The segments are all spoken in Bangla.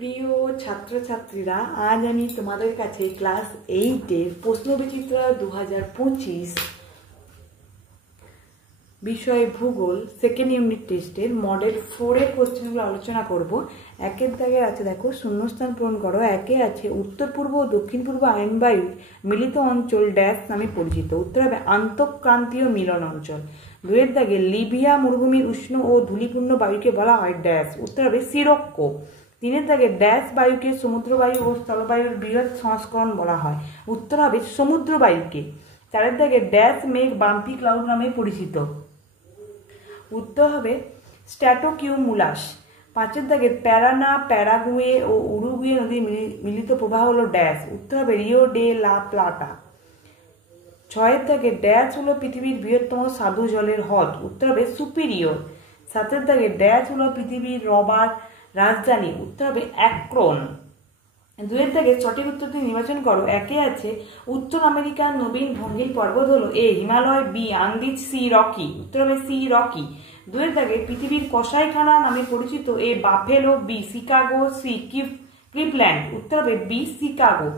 প্রিয় ছাত্রছাত্রীরা, আজ আমি তোমাদের কাছে ক্লাস 8-এর প্রশ্নবিচিত্রা 2025 বিষয় ভূগোল সেকেন্ড ইউনিট টেস্টের মডেল 4-এর কোশ্চেনগুলো আলোচনা করব। একের দাগে আছে, দেখো, শূন্যস্থান পূরণ করো। একে আছে উত্তর পূর্ব ও দক্ষিণ পূর্ব আয়নবায়ুর মিলিত অঞ্চল ড্যাশ নামে পরিচিত। উত্তর হবে আন্তঃক্রান্তীয় মিলন অঞ্চল। দুয়ের দাগে লিবিয়া মরুভূমির উষ্ণ ও ধূলিপূর্ণ বায়ুকে বলা হয় ড্যাশ। উত্তর হবে সিরক্কো। তিনের দাগে ড্যাশ বায়ুকে সমুদ্রবায়ু ও স্থলবায়ুর বৃহৎ সংস্করণ বলা হয়। উত্তর হবে সমুদ্র বায়ুকে। চারের দাগে ড্যাশ মেঘ বাম্পি ক্লাউড নামে পরিচিত। উত্তর হবে স্ট্র্যাটোকিউমুলাস। পাঁচের দাগে প্যারানা, প্যারাগুয়ে ও উরুগুয়ে নদীর মিলিত প্রবাহ হলো ড্যাশ। উত্তর হবে রিও ডে লা প্লাটা। ছয়ের দাগে ড্যাশ হলো পৃথিবীর বৃহত্তম স্বাদু জলের হ্রদ। উত্তর হবে সুপিরিয়র। সাতের দাগে ড্যাশ হলো পৃথিবীর রবার রাজধানী। উত্তর হবে অ্যাক্রন। দুয়ের দাগে সঠিক উত্তরটি নির্বাচন করো। একে আছে উত্তর আমেরিকার নবীন ভঙ্গিল পর্বত হলো A Himalaya, B Andes, C Rocky. উত্তর হবে সি রকি। দুয়ের দাগে পৃথিবীর কসাইখানা নামে পরিচিত A Buffalo, B Chicago, C Cleveland. উত্তর হবে বি শিকাগো।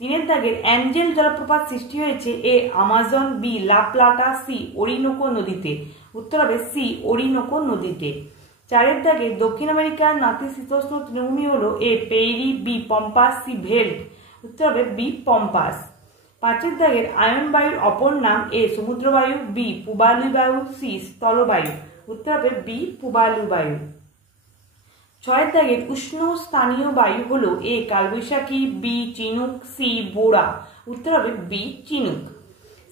তিনের দাগের অ্যাঞ্জেল জলপ্রপাত সৃষ্টি হয়েছে এ আমাজন, বি লা প্লাটা, সি ওরিনোকো নদীতে। উত্তর হবে সি ওরিনোকো নদীতে। চারের দাগে দক্ষিণ আমেরিকার নাতিশীতোষ্ণ তৃণভূমি হলো এ পেইরি, বি পম্পাস, সি ভেল্ট। উত্তর হবে বি পম্পাস। পাঁচের দাগের আয়ন বায়ুর অপর নাম এ সমুদ্রবায়ু, বি পূবালু বায়ু, সি স্থলবায়ু। উত্তর হবে বি পূবালু বায়ু। ছয়ের দাগের উষ্ণ স্থানীয় বায়ু হলো এ কালবৈশাখী, বি চিনুক, সি বোড়া। উত্তর হবে বি চিনুক।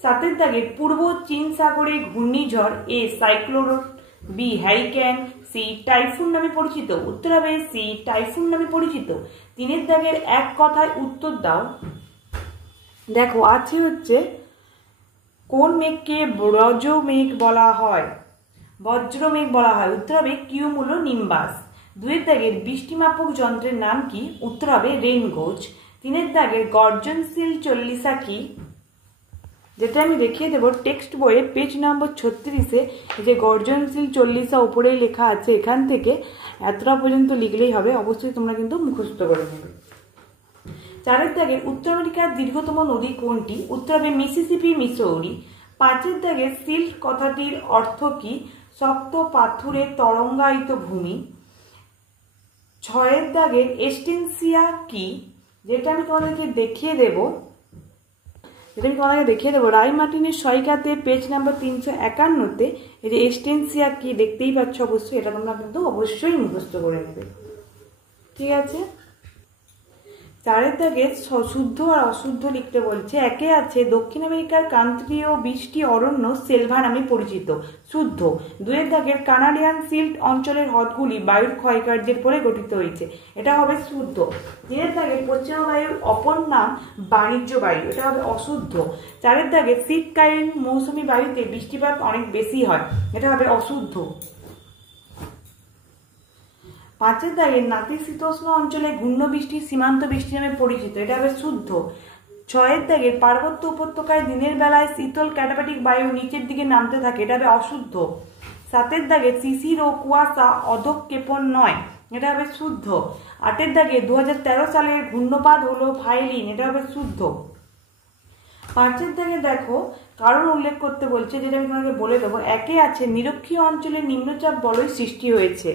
সাতের দাগের পূর্ব চীন সাগরে ঘূর্ণিঝড় A cyclone, B hurricane, C typhoon নামে পরিচিত। উত্তর হবে সি টাইফুন নামে পরিচিত। তিনের দাগের এক কথায় উত্তর দাও। দেখো আছে হচ্ছে কোন মেঘকে ব্রজ মেঘ বলা হয়? বজ্র মেঘ বলা হয়। উত্তর হবে কিউমুলো নিম্বাস। দুয়ের দাগের বৃষ্টিমাপক যন্ত্রের নাম কি? উত্তর হবে রেনগোজ। তিনের দাগের গর্জনশীল চল্লিশা কি? যেটা আমি দেখিয়ে দেবো টেক্সট বইয়ে পেজ নম্বর 36-এ যে গর্জনশীল চল্লিশা উপরেই লেখা আছে, এখান থেকে এতটা পর্যন্ত লিখলেই হবে। অবশ্যই তোমরা কিন্তু মুখস্থ করে নেবে। চারের দাগের উত্তর আমেরিকার দীর্ঘতম নদী কোনটি? উত্তর হবে মিসিসিপি, মিসৌরি। পাঁচের দাগের সিল্ট কথাটির অর্থ কি? শক্ত পাথুরে তরঙ্গায়িত ভূমি। ছয়ের দাগের এস্টেন্সিয়া কি? যেটা আমি তোমাদেরকে দেখিয়ে দেবো রাই মার্টিনের সহায়িকাতে পেজ নাম্বার 351-তে এই যে এস্টেন্সিয়া কি দেখতেই পাচ্ছ। অবশ্যই এটা তোমরা কিন্তু অবশ্যই মুখস্থ করে নেবে। ঠিক আছে। চারের দাগে শুদ্ধ আর অশুদ্ধ লিখতে বলছে। একে আছে দক্ষিণ আমেরিকার ক্রান্তীয় বৃষ্টি অরণ্য সেলভা নামে পরিচিত, শুদ্ধ। দুয়ের দাগের কানাডিয়ান সিল্ট অঞ্চলের হ্রদগুলি বায়ুর ক্ষয়কার্যের ফলে গঠিত হয়েছে, এটা হবে শুদ্ধ। তিনের দাগের পশ্চিমা বায়ুর অপর নাম বাণিজ্য বায়ু, এটা হবে অশুদ্ধ। চারের দাগের শীতকালীন মৌসুমী বায়ুতে বৃষ্টিপাত অনেক বেশি হয়, এটা হবে অশুদ্ধ। পাঁচের দাগের নাতিশীতোষ্ণ অঞ্চলে ঘূর্ণ বৃষ্টি সীমান্ত বৃষ্টি নামে পরিচিত, এটা হবে শুদ্ধ। ছয়ের দাগের পার্বত্য উপত্যকায় দিনের বেলায় শীতল ক্যাটাবাটিক বায়ু নিচের দিকে নামতে থাকে, এটা হবে অশুদ্ধ। সাতের দাগের শিশির ও কুয়াশা অধঃক্ষেপণ নয়, এটা হবে শুদ্ধ। আটের দাগে 2013 সালের ঘূর্ণপাত হলো ফাইলিন, এটা হবে শুদ্ধ। পাঁচের দাগে দেখো কারণ উল্লেখ করতে বলছে, যেটা আমি তোমাকে বলে দেবো। একে আছে নিরক্ষীয় অঞ্চলে নিম্নচাপ বলয় সৃষ্টি হয়েছে,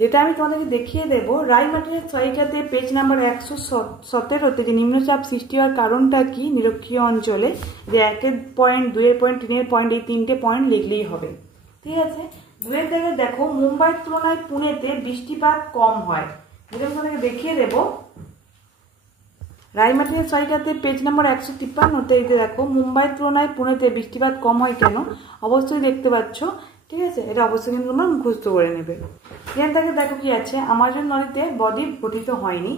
যেটা আমি তোমাদেরকে দেখিয়ে দেবো রাই মার্টিনের সহায়িকাতে পেজ নাম্বার 117-তে যে নিম্নচাপ সৃষ্টি হওয়ার কারণটা কি নিরক্ষীয় অঞ্চলে, যে 1-এর পয়েন্ট, 2-এর পয়েন্ট, 3-এর পয়েন্ট, এই 3টে পয়েন্ট লিখলেই হবে। ঠিক আছে। দুয়ের দাগে দেখো মুম্বাইয়ের তুলনায় পুনেতে বৃষ্টিপাত কম হয়, যেটা আমি তোমাদেরকে দেখিয়ে দেবো রাই মার্টিনের সহায়িকাতে পেজ নাম্বার 153-তে। এই যে দেখো মুম্বাইয়ের তুলনায় পুনেতে বৃষ্টিপাত কম হয় কেন, অবশ্যই দেখতে পাচ্ছ। ঠিক আছে, এটা অবশ্যই কিন্তু তোমরা মুখস্থ করে নেবে। এখান থেকে দেখো কি আছে, আমাজন নদীতে বদ্বীপ গঠিত হয়নি,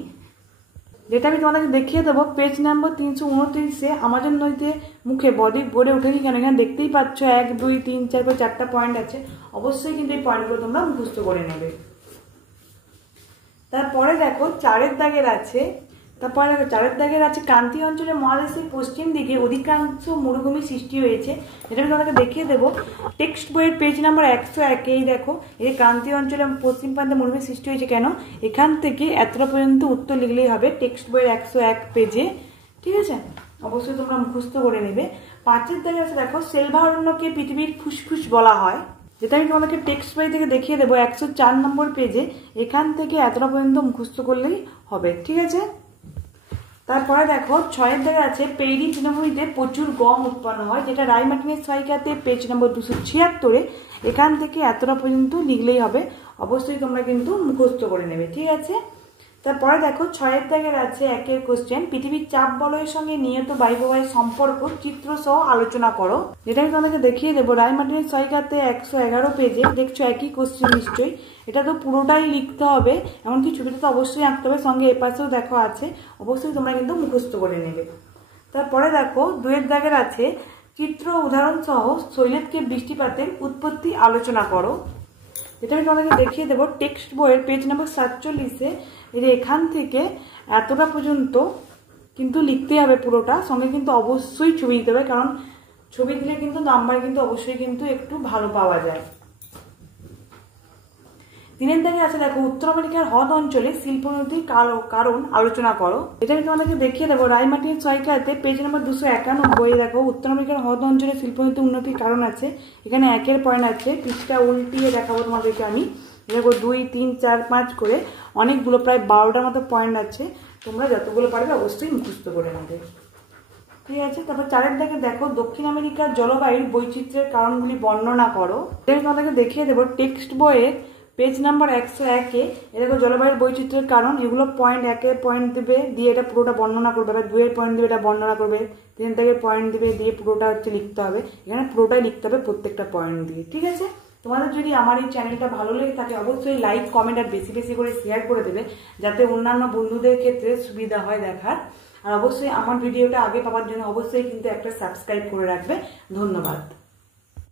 যেটা আমি তোমাদেরকে দেখিয়ে দেবো পেজ নাম্বার 329-এ। আমাজন নদীতে মুখে বদ্বীপ গড়ে ওঠেনি কেন, এখানে দেখতেই পাচ্ছ 1, 2, 3, 4 করে 4টা পয়েন্ট আছে। অবশ্যই কিন্তু এই পয়েন্টগুলো তোমরা মুখস্থ করে নেবে। তারপরে দেখো চারের দাগের আছে তারপরে দেখো 4 দাগের আছে ক্রান্তীয় অঞ্চলে মহাদেশের পশ্চিম দিকে অধিকাংশ মরুভূমি সৃষ্টি হয়েছে। এটা আমি তোমাকে দেখিয়ে দেবো টেক্সট বইয়ের পেজ নাম্বার 101। এই দেখো এই ক্রান্তীয় অঞ্চলে পশ্চিম প্রান্তে মরুভূমি সৃষ্টি হয়েছে কেন, এখান থেকে এতটা পর্যন্ত উত্তর লিখলেই হবে টেক্সট বইয়ের 101 পেজে। ঠিক আছে, অবশ্যই তোমরা মুখস্থ করে নেবে। 5 দাগে আছে দেখো সেলভারণ্যকে পৃথিবীর ফুসফুস বলা হয়, যেটা আমি তোমাদেরকে টেক্সট বই থেকে দেখিয়ে দেবো 104 নম্বর পেজে। এখান থেকে এতটা পর্যন্ত মুখস্থ করলেই হবে। ঠিক আছে, তারপরে দেখো 6 দাগে আছে পেইরি তৃণভূমিতে প্রচুর গম উৎপন্ন হয়, যেটা রায়-মার্টিনের সহায়িকাতে পেজ নম্বর 276। এখান থেকে এতটা পর্যন্ত লিখলেই হবে, অবশ্যই তোমরা কিন্তু মুখস্থ করে নেবে। ঠিক আছে, তারপরে দেখো 6 দাগের আছে 1 কোশ্চেন পৃথিবীর চাপ বলয়ের সঙ্গে নিয়ত বায়ুপ্রবাহের সম্পর্ক চিত্র সহ আলোচনা করো, যেটা আমি তোমাদেরকে দেখিয়ে দেবো রায়-মার্টিনের সহায়িকাতে 111 পেজে। দেখছো একই কোশ্চেন নিশ্চয়ই, এটা তো পুরোটাই লিখতে হবে, এমনকি ছবিটা তো অবশ্যই আঁকতে হবে, সঙ্গে এপাশেও দেখো আছে, অবশ্যই তোমরা কিন্তু মুখস্থ করে নেবে। তারপরে দেখো 2 দাগের আছে চিত্র উদাহরণ সহ শৈলেতকে বৃষ্টিপাতের উৎপত্তি আলোচনা করো, এটা আমি তোমাদেরকে দেখিয়ে দেবো টেক্সট বইয়ের পেজ নম্বর 47-এ। এখান থেকে এতটা পর্যন্ত কিন্তু লিখতে হবে পুরোটা, সঙ্গে কিন্তু অবশ্যই ছবি দিতে হবে, কারণ ছবি দিলে কিন্তু নাম্বার কিন্তু অবশ্যই কিন্তু একটু ভালো পাওয়া যায়। 3 দাগে আছে দেখো উত্তর আমেরিকার হ্রদ অঞ্চলে শিল্পোন্নতির কারণ আলোচনা করো, এটা আমি তোমাদেরকে দেখিয়ে দেবো রায়-মার্টিনের সহায়িকাতে পেজ নম্বর 291। দেখো উত্তর আমেরিকার হ্রদ অঞ্চলে উন্নতির কারণ আছে, এখানে 1 পয়েন্ট আছে, পৃষ্ঠা উল্টিয়ে দেখাবো তোমাদেরকে আমি। দেখো 2, 3, 4, 5 করে অনেকগুলো প্রায় 12টার মতো পয়েন্ট আছে, তোমরা যতগুলো পারবে অবশ্যই মুখস্থ করে নেবে। ঠিক আছে, তারপর 4 দাগে দেখো দক্ষিণ আমেরিকার জলবায়ুর বৈচিত্র্যের কারণগুলি বর্ণনা করো, এটা আমি তোমাদেরকে দেখিয়ে দেবো টেক্সট বইয়ের পেজ নাম্বার 101-এ। দেখো জলবায়ুর বৈচিত্র্যের কারণ, এগুলো পয়েন্ট 1 পয়েন্ট দেবে, দিয়ে এটা পুরোটা বর্ণনা করবে, এবার 2 পয়েন্ট দেবে, এটা বর্ণনা করবে, 3 দাগের পয়েন্ট দেবে, দিয়ে পুরোটা লিখতে হবে। এখানে পুরোটাই লিখতে হবে প্রত্যেকটা পয়েন্ট দিয়ে। ঠিক আছে, তোমাদের যদি আমার এই চ্যানেলটা ভালো লেগে থাকে অবশ্যই লাইক, কমেন্ট আর বেশি বেশি করে শেয়ার করে দেবে, যাতে অন্যান্য বন্ধুদের ক্ষেত্রে সুবিধা হয় দেখার। আর অবশ্যই আমার ভিডিওটা আগে পাওয়ার জন্য অবশ্যই কিন্তু একটা সাবস্ক্রাইব করে রাখবে। ধন্যবাদ।